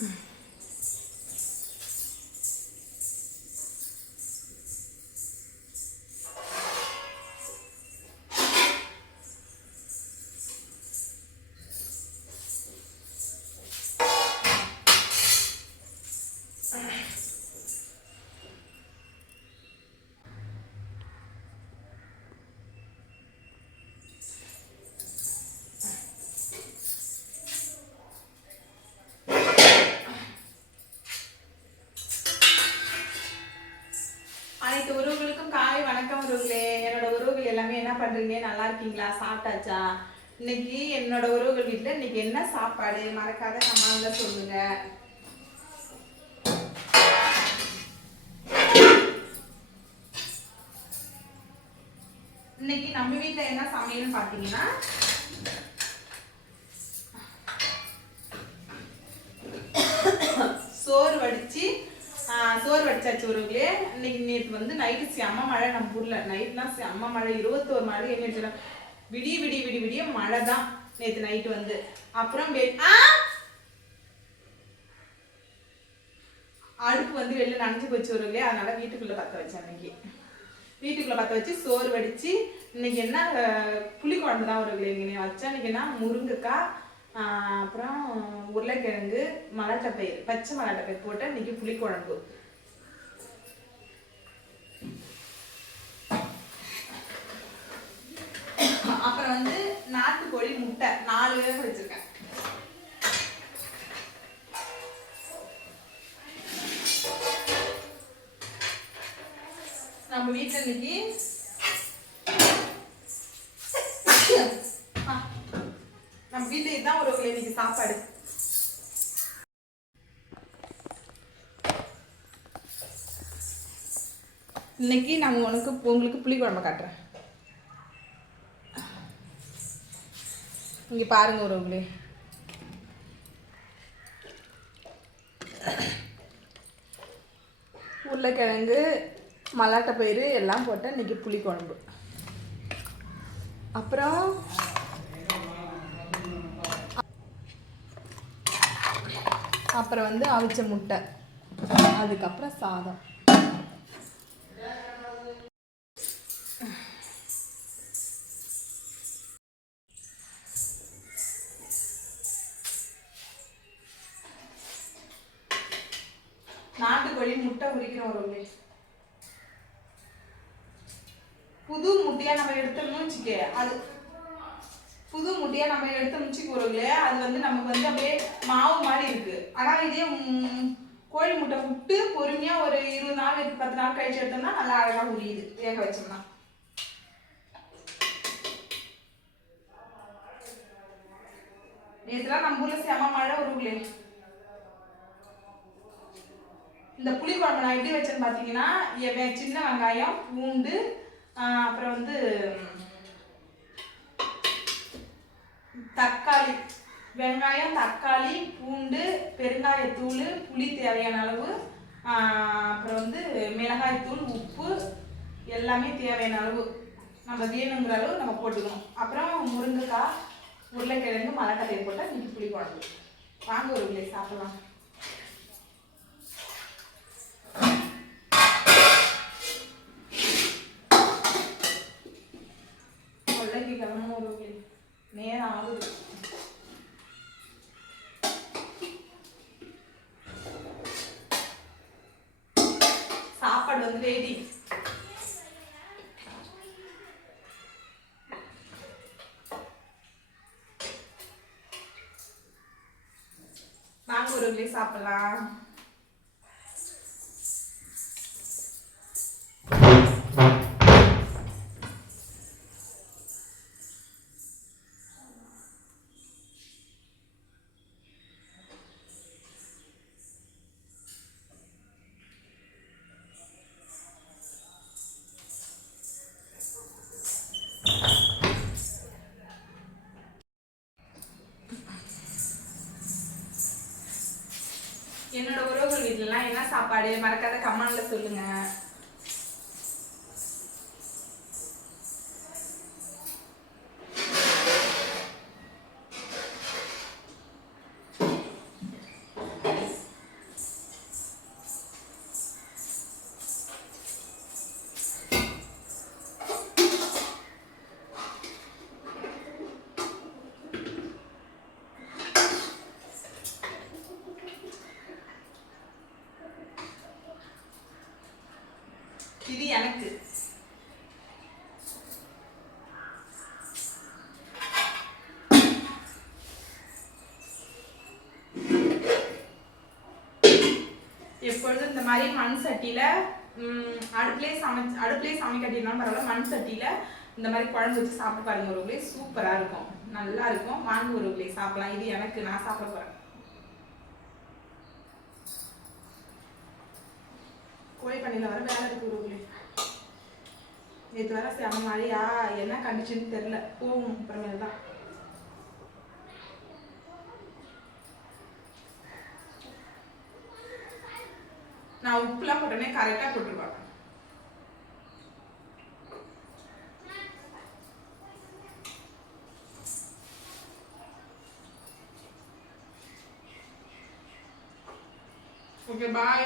Yes. வணக்கம் உறவுகளே. என்னோட உறவுகள் எல்லாமே என்ன பண்றீங்க? நல்லா இருக்கீங்களா? சாப்பிட்டாச்சா? இன்னைக்கு என்னோட உறவுகள் வீட்டில் இன்னைக்கு என்ன சாப்பாடு? மறக்காத கமாண்ட்ல சொல்லுங்க. இன்னைக்கு நம்ம வீட்டில் என்ன சமையல்னு பார்த்தீங்கன்னா சோறு வடிச்சு சோறு வடிச்சாச்சு உறவுகளே. இன்னைக்கு நேற்று வந்து நைட்டு செம்ம மழை நம்ம ஊரில். நைட்லாம் செம்ம மழை. இருபத்தோரு மழை எங்க வச்சுருக்கோம் விடிய விடிய விடிய விடிய மழை தான் நேற்று நைட்டு வந்து. அப்புறம் ஆ! அடுப்பு வந்து வெளில நனைஞ்சு போச்சு உறவுகளே. அதனால வீட்டுக்குள்ளே பற்ற வச்சேன் அன்னைக்கு வீட்டுக்குள்ளே பற்ற வச்சு சோறு வடித்து இன்னைக்கு என்ன புளி குழம்பு தான் உறவுகளே. இங்கே வச்சா இன்னைக்கு என்ன? முருங்கைக்காய் அப்புறம் உருளைக்கிழங்கு மலாட்டப்பயிர் பச்சை மலாட்டப்பயிர் போட்டு இன்னைக்கு புளிக்குழம்பு. அப்புறம் வந்து நாட்டுக்கோழி முட்டை நாலு வேக வச்சிருக்கேன். நம்ம வீட்டில் இன்னைக்கு ஆ, நம்ம வீட்டில் இன்னைக்கு சாப்பாடு. இன்னைக்கு நான் உனக்கு உங்களுக்கு புளிக்குழம்பு காட்டுறேன். இங்க பாருங்க உறவுகளே. உருளைக்கிழங்கு மல்லாட்டை பயிறு எல்லாம் போட்டு இன்னைக்கு புளிக்குழம்பு அப்புறம் அப்புறம் வந்து அவிச்ச முட்டை. அதுக்கப்புறம் சாதம். நாட்டுக்கோழி முட்டை உரிக்கிறோம் ஒரு புது முட்டையா நம்ம எடுத்தோம்னு வச்சுக்க அது புது முட்டையா நம்ம எடுத்து வச்சுக்க இல்லையா? அது வந்து நமக்கு வந்து அப்படியே மாவு மாதிரி இருக்கு. ஆனா இதே கோழி முட்டை விட்டு பொறுமையா ஒரு இருபது நாள் பத்து நாள் கழிச்சு எடுத்தோம்னா நல்லா அழகா உரியுது வேக வச்சோம்னா. நேற்றுலாம் நம்ம ஊர்ல செம மழை உருகுலே இந்த புளி குழம்பு நான் எப்படி வச்சேன்னு பார்த்தீங்கன்னா சின்ன வெங்காயம் பூண்டு அப்புறம் வந்து ம், தக்காளி வெங்காயம் தக்காளி பூண்டு பெருங்காயத்தூள் புளி தேவையான அளவு அப்புறம் வந்து மிளகாய்த்தூள் உப்பு எல்லாமே தேவையான அளவு நம்ம வேணுங்கிற அளவு நம்ம போட்டுக்கணும். அப்புறம் முருங்கைக்காய் உருளைக்கிழங்கு மலைக்கட்டையை போட்டால் இன்னைக்கு புளி குழம்பு. வாங்க ஒரு பிள்ளை சாப்பிடலாம். வந்து ரெடி வாங்க ஒரு சாப்பிடலாம். சாப்பாடு மறக்காத கமெண்ட்ல சொல்லுங்க. எப்பொழுதும் இந்த மாதிரி மண் சட்டியில ம், அடுப்புலயே சமைச்சு அடுப்புலயே சமைக்கட்டினாலும் பரவாயில்ல மண் சட்டியில இந்த மாதிரி குழம்பு வச்சு சாப்பிட்டு பாருங்க பிள்ளை சூப்பரா இருக்கும். நல்லா இருக்கும். வாங்க பிள்ளை சாப்பிடலாம். இது எனக்கு நான் சாப்பிட போறேன். கோழி பண்ணையில வர வேலை இருக்கு ஒருவர்களே நேற்று வர செம மழையா? என்ன கண்டிச்சுன்னு தெரியல. போகும் அப்புறமேல தான் நான் உப்புலாம் போட்டோன்னே கரெக்டாக போட்டுருவேன் ஓகே பாய்